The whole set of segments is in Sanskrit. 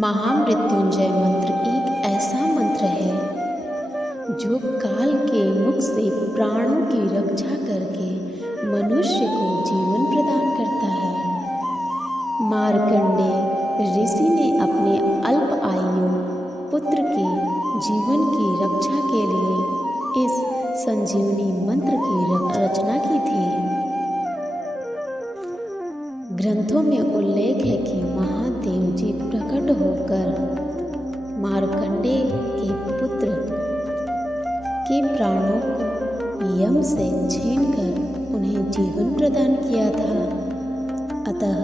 महामृत्युंजय मंत्र एक ऐसा मंत्र है जो काल के मुख से प्राणों की रक्षा करके मनुष्य को जीवन प्रदान करता है। मार्कंडेय ऋषि ने अपने अल्प आयु पुत्र के जीवन की रक्षा के लिए इस संजीवनी मंत्र की रचना की थी। ग्रंथों में उल्लेख है कि महादेव जी प्रकट होकर मार्कंडेय के पुत्र के प्राणों को यम से छीनकर उन्हें जीवन प्रदान किया था। अतः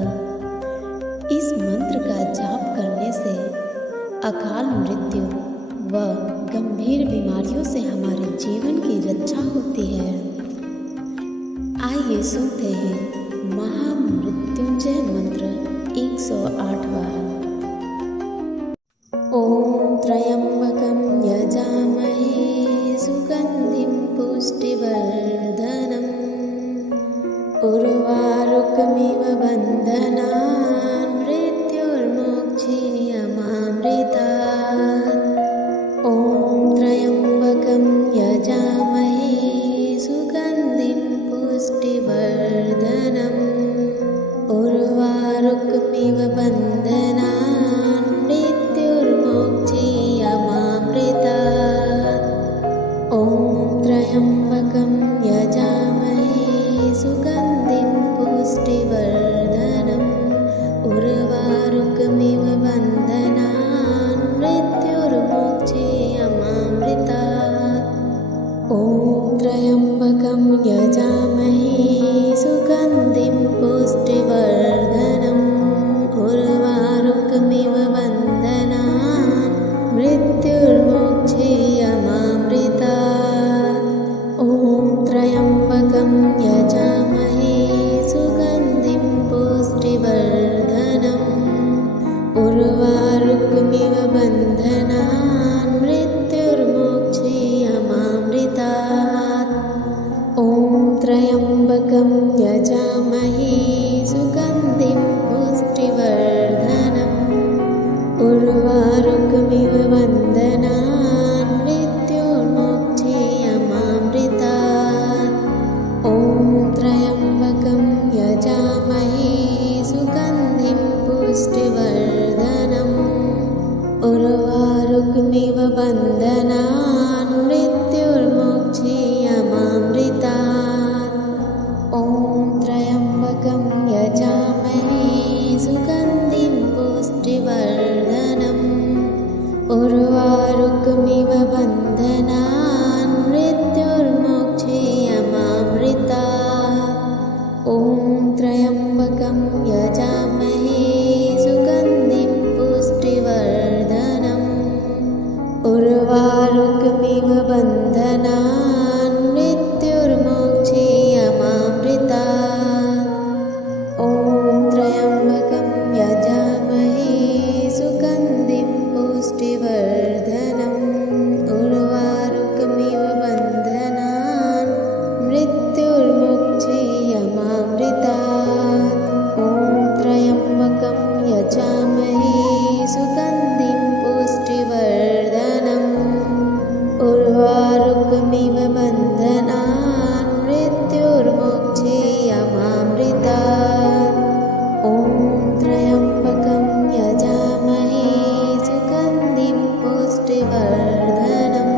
इस मंत्र का जाप करने से अकाल मृत्यु व गंभीर बीमारियों से हमारे जीवन की रक्षा होती है। आइए सुनते हैं महामृत्युंजय मंत्र 108वां। ओम त्र्यंबकं यजामहे सुगंधिं पुष्टिवर्धनम् उर्वारुकमिव बन्धनान् मृत्युर्मोक्षयमामृतात्। ओम त्र्यंबकं यजामहे सुगंधिं पुष्टिवर्धनम् उर्वारुकमिव बन्धनान् मृत्युर्मोक्षयमामृतात्। ओम त्र्यंबकं यजामहे सुगंधिं पुष्टिवर्धनम् उर्वारुकमिव बन्धनान् मृत्युर्मोक्षयमामृतात्। ओम त्र्यंबकं यजामहे सुगंधिं पुष्टिवर्धनम् उर्वारुकमिव बन्धनान् मृत्युर्मोक्षयमामृतात्। ओम त्र्यंबकं यजामहे सुगंधिं पुष्टिवर्धनम् उर्वारुकमिव बन्धनान् मृत्युर्मोक्षयमामृतात्। ओम त्र्यंबकं यजामहे सुगंधिं पुष्टिवर्धनम् उर्वारुकमिव बन्धनान् मृत्युर्मोक्षयमामृतात्। ओम त्र्यंबकं यजामहे सुगंधिं पुष्टिवर्धनम् उर्वारुकमिव बन्धनान् मृत्युर्मोक्षयमामृतात्। ओम त्र्यंबकं यजामहे सुगंधिं पुष्टिवर्धनम् उर्वारुकमिव बन्धनान् मृत्युर्मोक्षयमामृतात्। ओम त्र्यंबकं यजामहे सुगंधिं पुष्टिवर्धनम् उर्वारुकमिव बन्धनान् मृत्युर्मोक्षयमामृतात्। ओम त्र्यंबकं यजामहे सुगंधिं पुष्टिवर्धनम् उर्वारुकमिव बन्धनान् मृत्युर्मोक्षयमामृतात्। ओम त्र्यंबकं यजामहे सुगंधिं पुष्टिवर्धनम् उर्वारुकमिव बन्धनान् मृत्युर्मोक्षयमामृतात्। ओम त्र्यंबकं यजामहे सुगंधिं पुष्टिवर्धनम्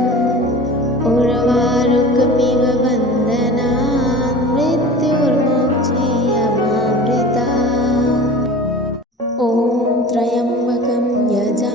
उर्वारुकमिव बन्धनान् मृत्युर्मोक्षयमामृतात्। ओम त्र्यंबकं यजामहे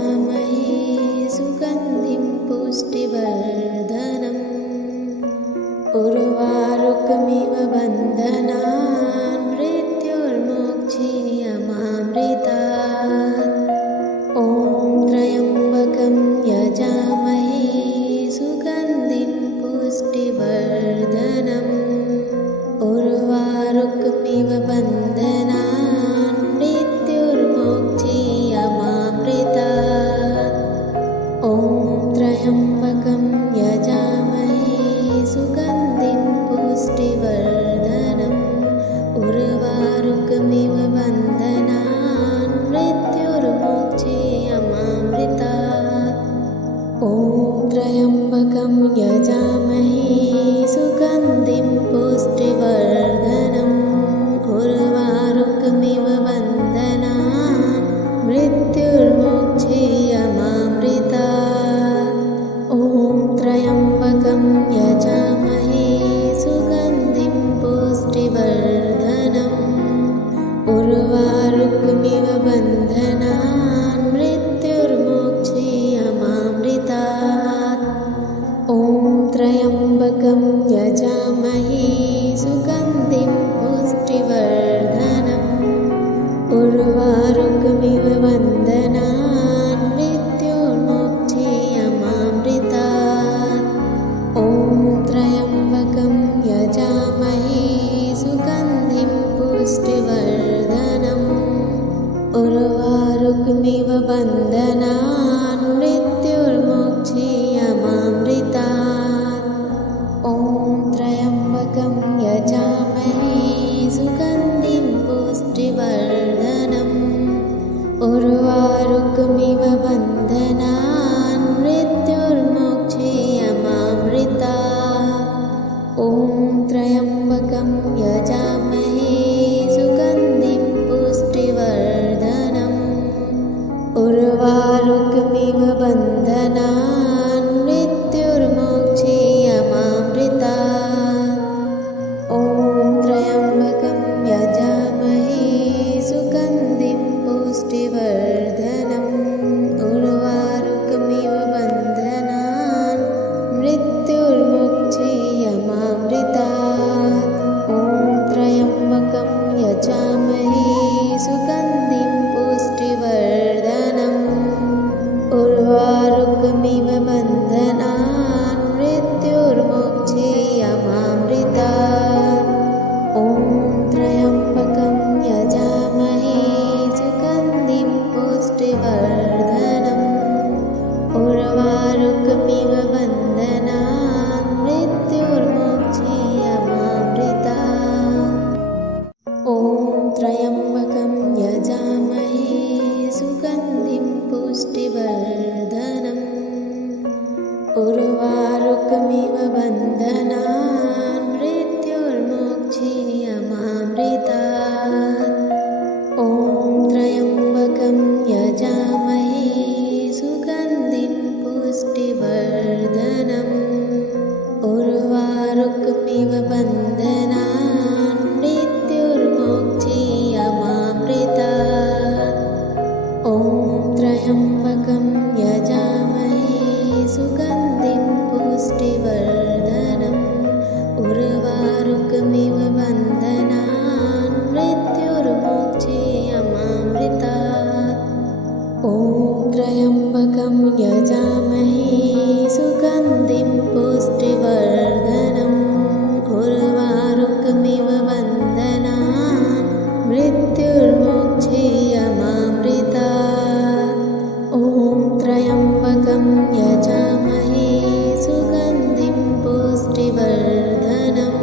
उर्वारुकमिव बन्धनान् मृत्युर्मोक्षीयमामृतात्। ॐ त्र्यम्बकं यजामहे सुगन्धिं पुष्टिवर्धनम्। उर्वारुकमिव बन्धनान् मृत्युर्मोक्षीयमामृतात्। ॐ त्र्यम्बकं यजामहे सुगन्धिं पुष्टिवर्धनम्। उर्वारुकमिव बन्धनान् मृत्युर्मोक्षीयमामृतात्। ॐ त्र्यम्बकं यजामहे सुगन्धिं पुष्टिवर्धनम्। उर्वारुकमिव बन्धनान् मृत्युर्मोक्षीयमामृतात्। ॐ त्र्यम्बकं यजामहे सुगन्धिं पुष्टिवर्धनम्। उर्वारुकमिव बन्धनान् मृत्युर्मोक्षीयमामृतात्। ॐ त्र्यम्बकं यजामहे सुगन्धिं पुष्टिवर्धनम्। उर्वारुकमिव बन्धनान् मृत्युर्मोक्षीयमामृतात्। ॐ त्र्यम्बकं यजामहे सुगन्धिं पुष्टिवर्धनम्। उर्वारुकमिव बन्धनान् मृत्युर्मोक्षीयमामृतात्। ॐ त्र्यम्बकं यजामहे सुगन्धिं पुष्टिवर्धनम्। उर्वारुकमिव बन्धनान् मृत्युर्मोक्षीयमामृतात्। ॐ त्र्यम्बकं यजामहे सुगन्धिं पुष्टिवर्धनम्। उर्वारुकमिव बन्धनान् मृत्युर्मोक्षीयमामृतात्। ॐ त्र्यम्बकं यजामहे सुगन्धिं पुष्टिवर्धनम्। उर्वारुकमिव बन्धनान् मृत्युर्मोक्षीयमामृतात्। ॐ त्र्यम्बकं यजामहे सुगन्धिं पुष्टिवर्धनम्। उर्वारुकमिव बन्धनान् मृत्युर्मोक्षीयमामृतात्। ॐ त्र्यम्बकं यजामहे सुगन्धिं पुष्टिवर्धनम्। उर्वारुकमिव बन्धनान् मृत्युर्मोक्षीयमामृतात्। ॐ त्र्यम्बकं यजामहे सुगन्धिं पुष्टिवर्धनम्।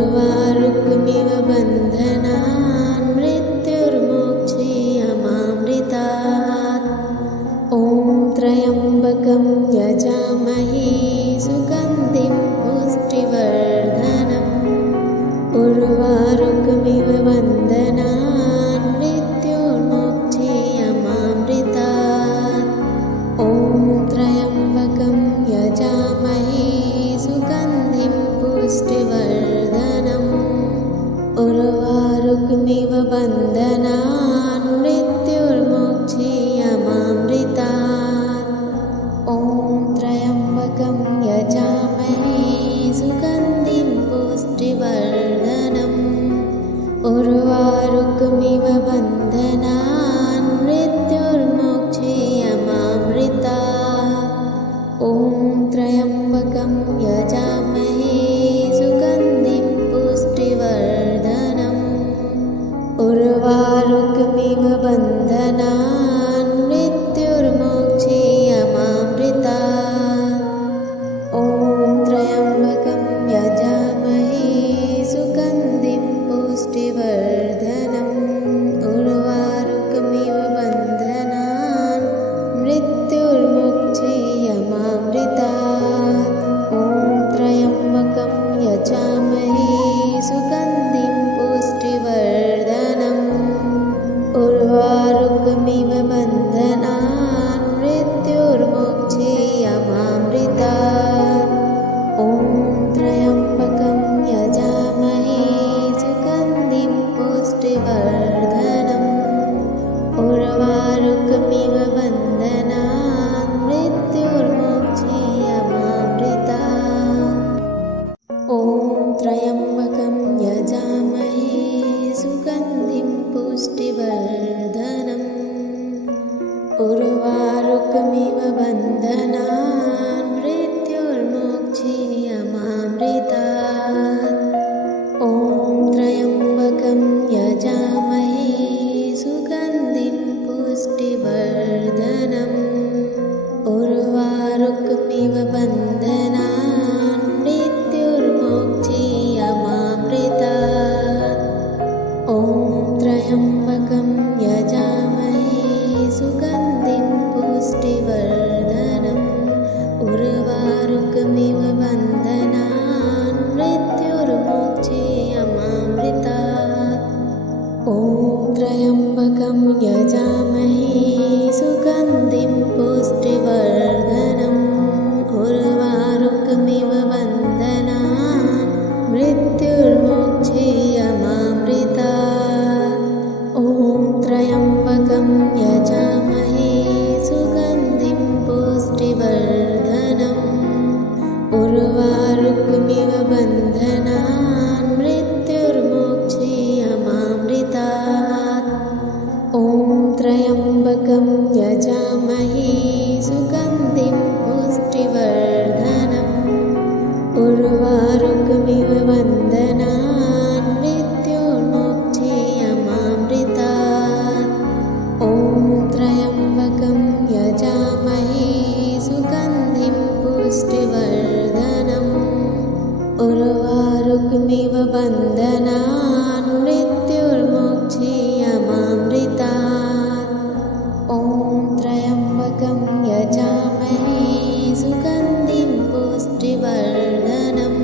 उर्वारुकमिव बन्धनान् मृत्युर्मोक्षीयमामृतात्। ॐ त्र्यम्बकं यजामहे सुगन्धिं पुष्टिवर्धनम्। उर्वारुकमिव बन्धनान् मृत्युर्मोक्षीयमामृतात्। ॐ त्र्यम्बकं यजामहे सुगन्धिं पुष्टिवर्धनम्। उर्वारुकमिव बन्धनान् मृत्युर्मोक्षीयमामृतात्। ॐ त्र्यम्बकं यजामहे सुगन्धिं पुष्टिवर्धनम्। उर्वारुकमिव बन्धनान् मृत्युर्मोक्षीयमामृतात्। ॐ त्र्यम्बकं यजामहे सुगन्धिं पुष्टिवर्धनम्। उर्वारुकमिव बन्धनान् मृत्युर्मोक्षीयमामृतात्। ॐ त्र्यम्बकं यजामहे सुगन्धिं पुष्टिवर्धनम्। उर्वारुकमिव बन्धनान् मृत्युर्मोक्षीयमामृतात्। ॐ त्र्यम्बकं यजामहे सुगन्धिं पुष्टिवर्धनम्। उर्वारुकमिव पुष्टिवर्धनम् उर्वारुकमिव बन्धनान् मृत्युर्मोक्षीयमामृतात् ॐ त्र्यम्बकं यजामहे सुगन्धिं पुष्टिवर्धनम् उर्वारुकमिव बन्धनान् मृत्युर्मोक्षीयमामृतात् ॐ त्र्यम्बकं यजामहे सुगन्धिं पुष्टिवर्धनम् उर्वारुकमिव बन्धनान् मृत्युर्मोक्षीयमामृतात् ॐ त्र्यम्बकं यजामहे सुगन्धिं पुष्टिवर्धनम् उर्वारुकमिव बन्धनान् मृत्युर्मोक्षीयमामृतात् ॐ त्र्यम्बकं यजामहे सुगन्धिं पुष्टिवर्धनम् उर्वारुकमिव बन्धनान् मृत्युर्मोक्षीयमामृतात् ॐ त्र्यम्बकं यजामहे सुगन्धिं पुष्टिवर्धनम् उर्वारुकमिव बन्धनान् मृत्युर्मोक्षीयमामृतात् ॐ त्र्यम्बकं यजामहे सुगन्धिं पुष्टिवर्धनम् उर्वारुकमिव बन्धनान् मृत्युर्मोक्षीयमामृतात् ॐ त्र्यम्बकं यजामहे सुगन्धिं पुष्टिवर्धनम्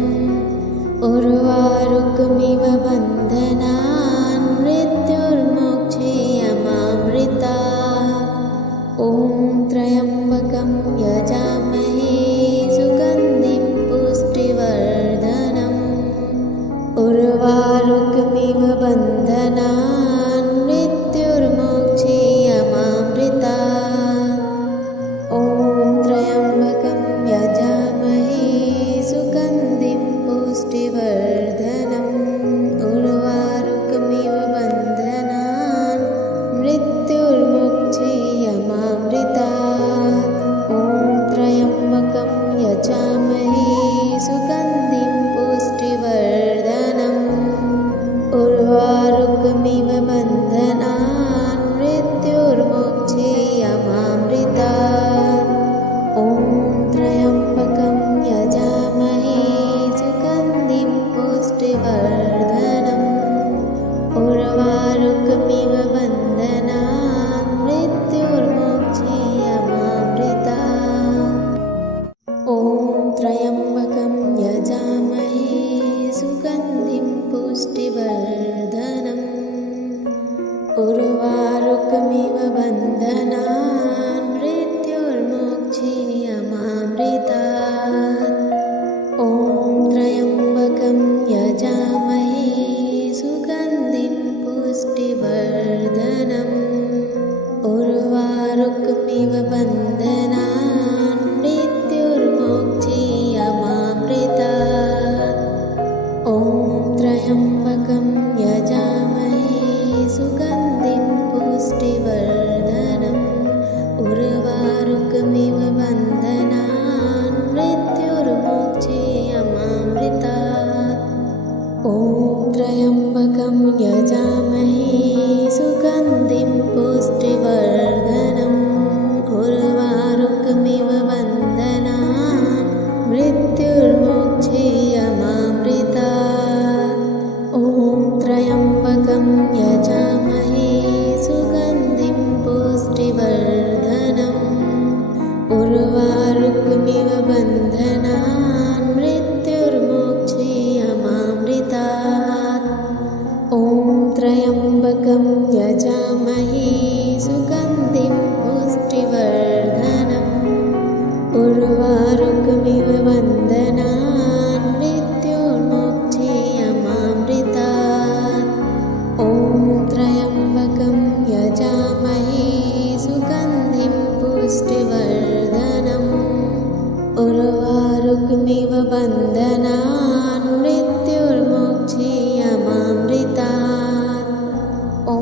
उर्वारुकमिव बन्धनान् मृत्युर्मोक्षीयमामृतात् ॐ त्र्यम्बकं यजामहे सुगन्धिं पुष्टिवर्धनम् उर्वारुकमिव बन्धनान् मृत्युर्मोक्षीयमामृतात् ॐ त्र्यम्बकं यजामहे सुगन्धिं पुष्टिवर्धनम् उर्वारुकमिव बन्धनान् मृत्युर्मोक्षीयमामृतात् ॐ त्र्यम्बकं यजामहे सुगन्धिं पुष्टिवर्धनम् उर्वारुकमिव बन्धनान् मृत्युर्मोक्षीयमामृतात् ॐ त्र्यम्बकं यजामहे सुगन्धिं पुष्टिवर्धनम् उर्वारुकमिव बन्धनान् मृत्युर्मोक्षीयमामृतात् ॐ त्र्यम्बकं यजामहे सुगन्धिं पुष्टिवर्धनम् उर्वारुकमिव बन्धनान् मृत्युर्मोक्षीयमामृतात् ॐ त्र्यम्बकं यजामहे सुगन्धिं पुष्टिवर्धनम् उर्वारुकमिव बन्धनान् मृत्युर्मोक्षीयमामृतात् ॐ त्र्यम्बकं यजामहे सुगन्धिं पुष्टिवर्धनम् उर्वारुकमिव बन्धनान् मृत्युर्मोक्षीयमामृतात् ॐ त्र्यम्बकं यजामहे सुगन्धिं पुष्टिवर्धनम् उर्वारुकमिव बन्धनान् मृत्युर्मोक्षीयमामृतात् ॐ त्र्यम्बकं यजामहे सुगन्धिं पुष्टिवर्धनम् उर्वारुकमिव बन्धनान् मृत्युर्मोक्षीयमामृतात् ॐ त्र्यम्बकं यजामहे सुगन्धिं पुष्टिवर्धनम् उर्वारुकमिव बन्धनान् मृत्युर्मोक्षीयमामृतात् ॐ त्र्यम्बकं यजामहे सुगन्धिं पुष्टिवर्धनम् उर्वारुकमिव बन्धनान् मृत्युर्मोक्षीयमामृतात् ॐ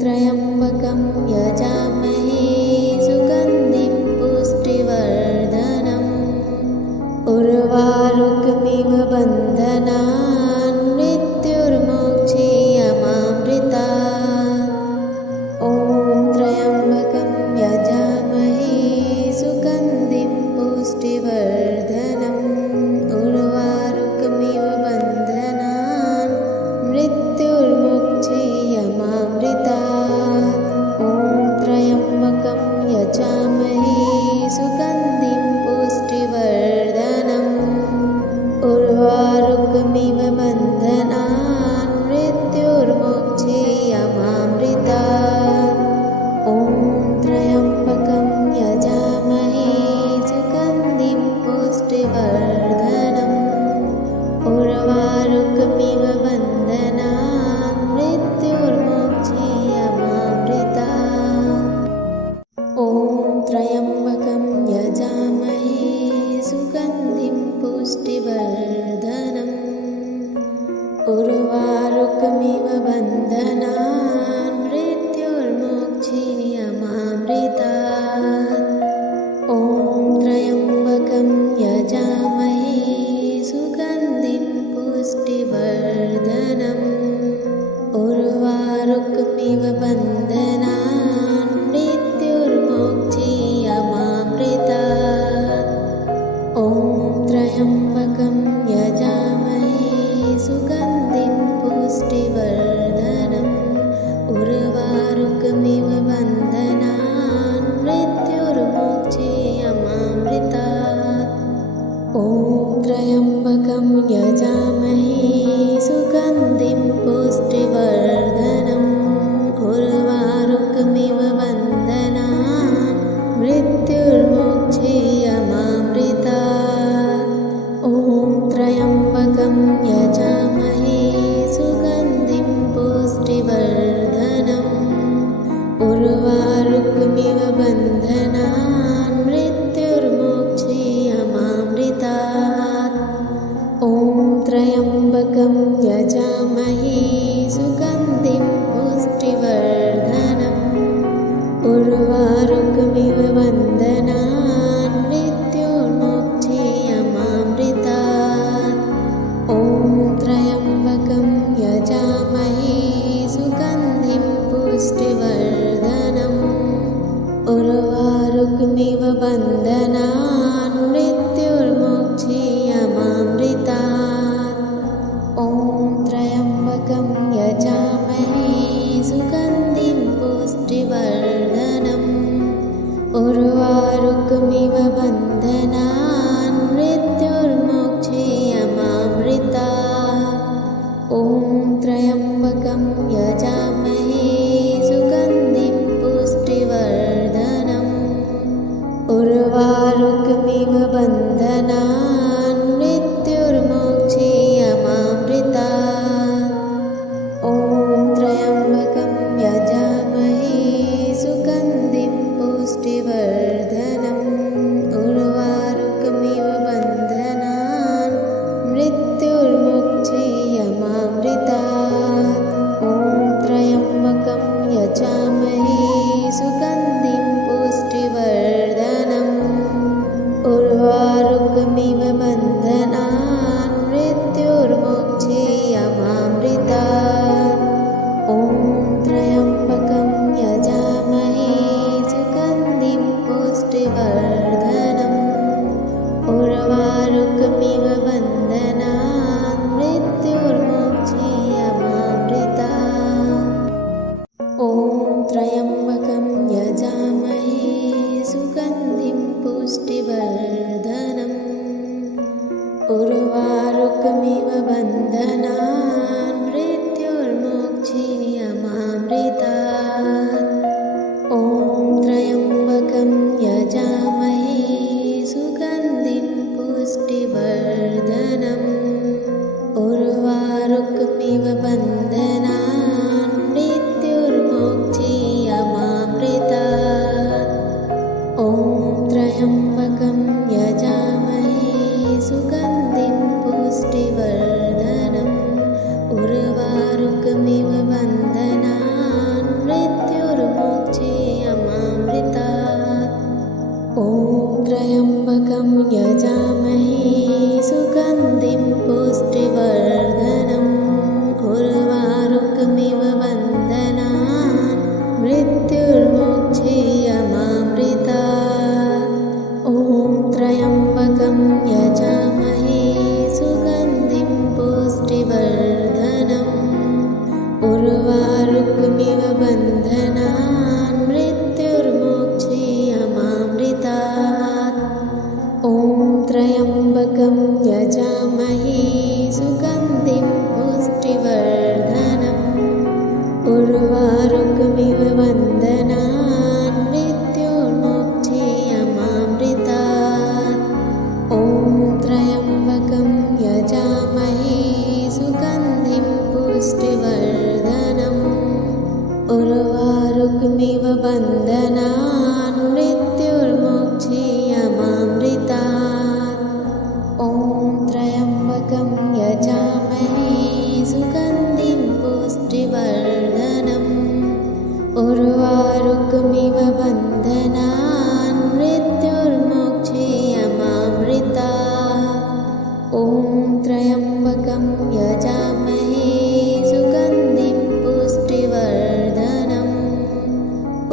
त्र्यम्बकं यजामहे सुगन्धिं पुष्टिवर्धनम् उर्वारुकमिव बन्धनान् मृत्युर्मोक्षयमामृतात्। ॐ त्र्यम्बकं यजामहे सुगन्धिं पुष्टिवर्धनम् उर्वारुकमिव बन्धनान् मृत्युर्मोक्षयमामृतात्। ॐ त्र्यम्बकं यजामहे सुगन्धिं पुष्टिवर्धनम् उर्वारुकमिव बन्धनान् मृत्युर्मोक्षयमामृतात्। ॐ त्र्यम्बकं यजामहे सुगन्धिं पुष्टिवर्धनम् उर्वारुकमिव बन्धनान् मृत्युर्मोक्षयमामृतात्। ॐ त्र्यम्बकं यजामहे सुगन्धिं पुष्टिवर्धनम् उर्वारुकमिव बन्धनान् मृत्युर्मोक्षयमामृतात्। ॐ त्र्यम्बकं यजामहे सुगन्धिं पुष्टिवर्धनम् उर्वारुकमिव बन्धनान् मृत्युर्मोक्षयमामृतात्। ॐ त्र्यम्बकं यजामहे सुगन्धिं पुष्टिवर्धनम् उर्वारुकमिव बन्धनान् मृत्युर्मोक्षयमामृतात्। ॐ त्र्यम्बकं यजामहे सुगन्धिं पुष्टिवर्धनम् उर्वारुकमिव बन्धनान् मृत्युर्मोक्षयमामृतात्। ॐ त्र्यम्बकं यजामहे सुगन्धिं पुष्टिवर्धनम् उर्वारुकमिव बन्धनान् मृत्युर्मोक्षयमामृतात्। ॐ त्र्यम्बकं यजामहे सुगन्धिं पुष्टिवर्धनम् उर्वारुकमिव बन्धनान् मृत्युर्मोक्षयमामृतात्। ॐ त्र्यम्बकं यजामहे सुगन्धिं पुष्टिवर्धनम् उर्वारुकमिव बन्धनान् मृत्युर्मोक्षयमामृतात्। ॐ त्र्यम्बकं यजामहे सुगन्धिं पुष्टिवर्धनम् उर्वारुकमिव बन्धनान् मृत्युर्मोक्षयमामृतात्। ॐ त्र्यम्बकं यजामहे सुगन्धिं पुष्टिवर्धनम् उर्वारुकमिव बन्धनान् मृत्युर्मोक्षयमामृतात्। ॐ त्र्यम्बकं यजामहे सुगन्धिं पुष्टिवर्धनम् उर्वारुकमिव बन्धनान् मृत्युर्मोक्षयमामृतात्। ॐ त्र्यम्बकं यजामहे सुगन्धिं पुष्टिवर्धनम् उर्वारुकमिव बन्धनान् मृत्युर्मोक्षयमामृतात्। ॐ त्र्यम्बकं यजामहे सुगन्धिं पुष्टिवर्धनम् उर्वारुकमिव बन्धनान् मृत्युर्मोक्षयमामृतात्। ॐ त्र्यम्बकं यजामहे सुगन्धिं पुष्टिवर्धनम् उर्वारुकमिव बन्धनान् मृत्युर्मोक्षयमामृतात्। ॐ त्र्यम्बकं यजामहे सुगन्धिं पुष्टिवर्धनम् उर्वारुकमिव बन्धनान् मृत्युर्मोक्षयमामृतात्। ॐ त्र्यम्बकं यजामहे सुगन्धिं पुष्टिवर्धनम् उर्वारुकमिव बन्धनान् मृत्युर्मोक्षीयमामृतात्। ॐ त्र्यम्बकं यजामहे सुगन्धिं पुष्टिवर्धनम्। उर्वारुकमिव बन्धनान् मृत्युर्मोक्षीयमामृतात्। ॐ त्र्यम्बकं यजामहे सुगन्धिं पुष्टिवर्धनम्।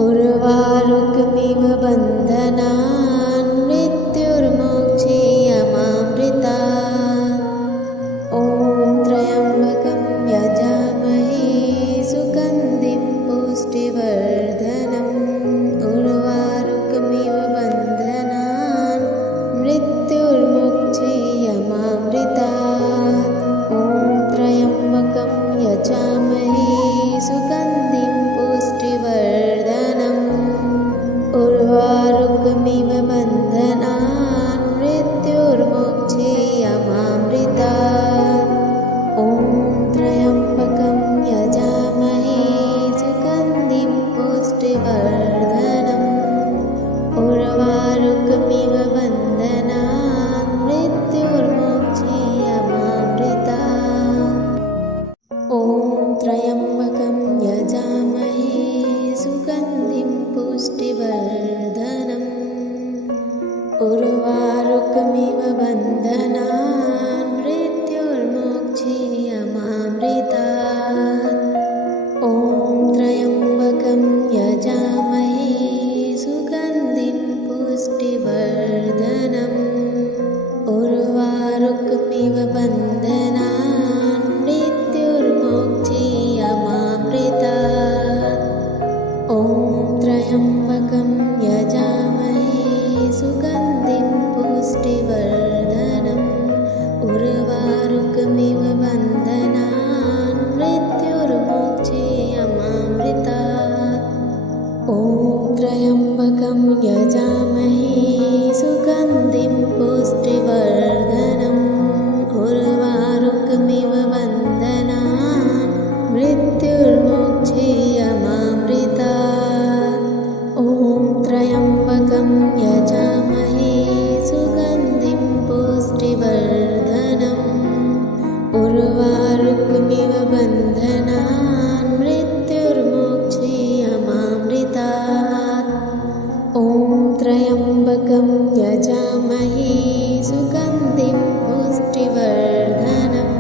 उर्वारुकमिव बन्धनान् मृत्युर्मोक्षीयमामृतात्। ॐ त्र्यम्बकं यजामहे सुगन्धिं पुष्टिवर्धनम्। उर्वारुकमिव बन्धनान् मृत्युर्मोक्षीयमामृतात्। ॐ त्र्यम्बकं यजामहे सुगन्धिं पुष्टिवर्धनम्। उर्वारुकमिव बन्धनान् मृत्युर्मोक्षीयमामृतात्। ॐ त्र्यम्बकं यजामहे सुगन्धिं पुष्टिवर्धनम्। उर्वारुकमिव बन्धनान् मृत्युर्मोक्षीयमामृतात्। ॐ त्र्यम्बकं यजामहे सुगन्धिं पुष्टिवर्धनम्। उर्वारुकमिव बन्धनान् मृत्युर्मोक्षीयमामृतात्। ॐ त्र्यम्बकं यजामहे सुगन्धिं पुष्टिवर्धनम्। उर्वारुकमिव बन्धनान् मृत्युर्मोक्षीयमामृतात्। ॐ त्र्यम्बकं यजामहे सुगन्धिं पुष्टिवर्धनम्। उर्वारुकमिव बन्धनान् मृत्युर्मोक्षीयमामृतात्। ॐ त्र्यम्बकं यजामहे सुगन्धिं पुष्टिवर्धनम्। उर्वारुकमिव बन्धनान् मृत्युर्मोक्षीयमामृतात्। ॐ त्र्यम्बकं यजामहे सुगन्धिं पुष्टिवर्धनम्। उर्वारुकमिव बन्धनान् मृत्युर्मोक्षीयमामृतात्। ॐ त्र्यम्बकं यजामहे सुगन्धिं पुष्टिवर्धनम्।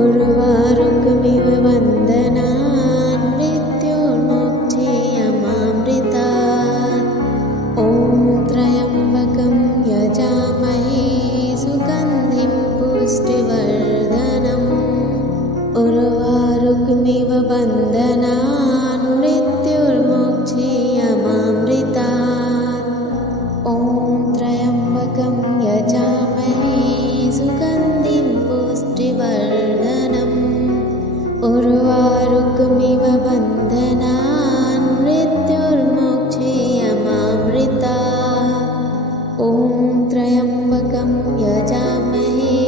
उर्वारुकमिव बन्धनान् मृत्युर्मोक्षीयमामृतात्। ॐ त्र्यम्बकं यजामहे सुगन्धिं पुष्टिवर्धनम्। उर्वारुकमिव बन्धनान् मृत्युर्मोक्षीयमामृतात्। ॐ त्र्यम्बकं यजामहे सुगन्धिं पुष्टिवर्धनम्। उर्वारुकमिव बन्धनान् मृत्युर्मोक्षीयमामृतात्। ॐ त्र्यम्बकं यजामहे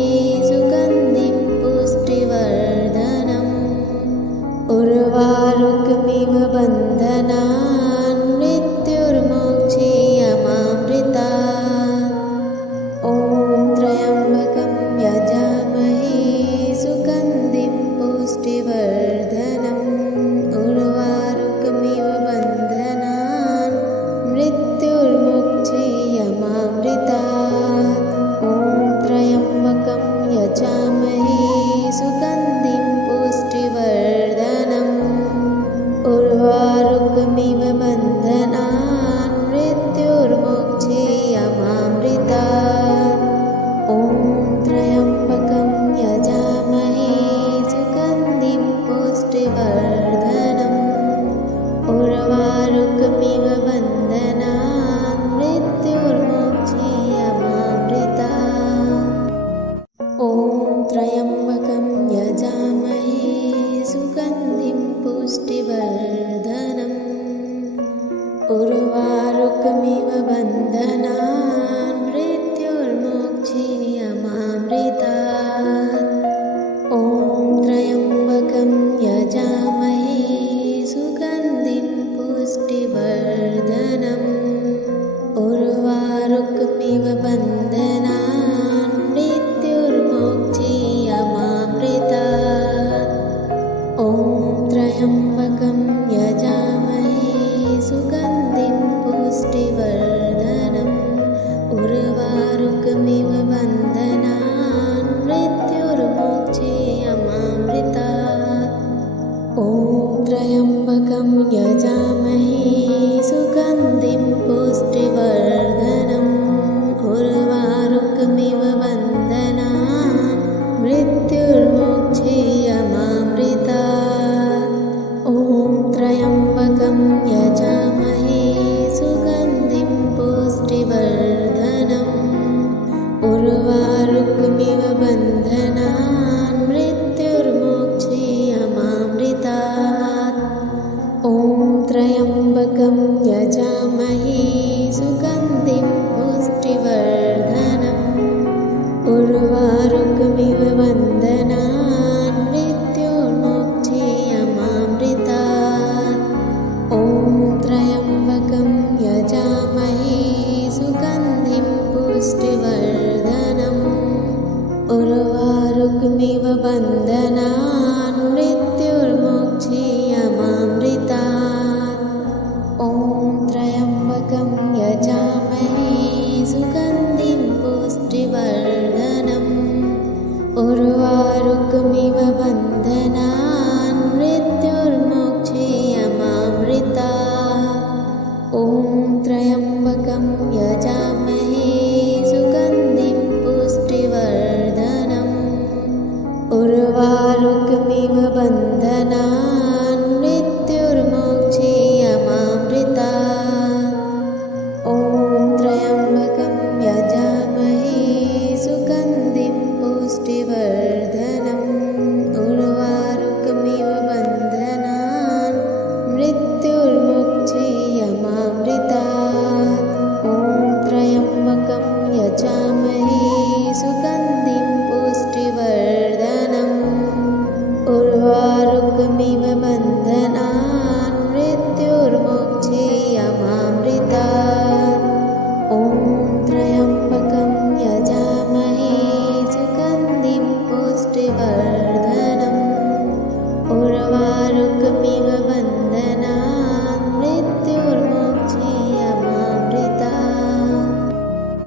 सुगन्धिं पुष्टिवर्धनम्। उर्वारुकमिव बन्धनान् मृत्युर्मोक्षीयमामृतात्। ॐ त्र्यम्बकं यजामहे सुगन्धिं पुष्टिवर्धनम्। उर्वारुकमिव बन्धनान् मृत्युर्मोक्षीयमामृतात्। ॐ त्र्यम्बकं यजामहे सुगन्धिं पुष्टिवर्धनम्। उर्वारुकमिव त्र्यम्बकं यजामहे सुगन्धिं पुष्टिवर्धनम् उर्वारुकमिव बन्धनान् मृत्युर्मुक्षीयमामृतात्। ॐ त्र्यम्बकं यजामहे सुगन्धिं पुष्टिवर्धनम् उर्वारुकमिव बन्धनान् मृत्युर्मुक्षीयमामृतात्। ॐ त्र्यम्बकं यजामहे सुगन्धिं पुष्टिवर्धनम् उर्वारुकमिव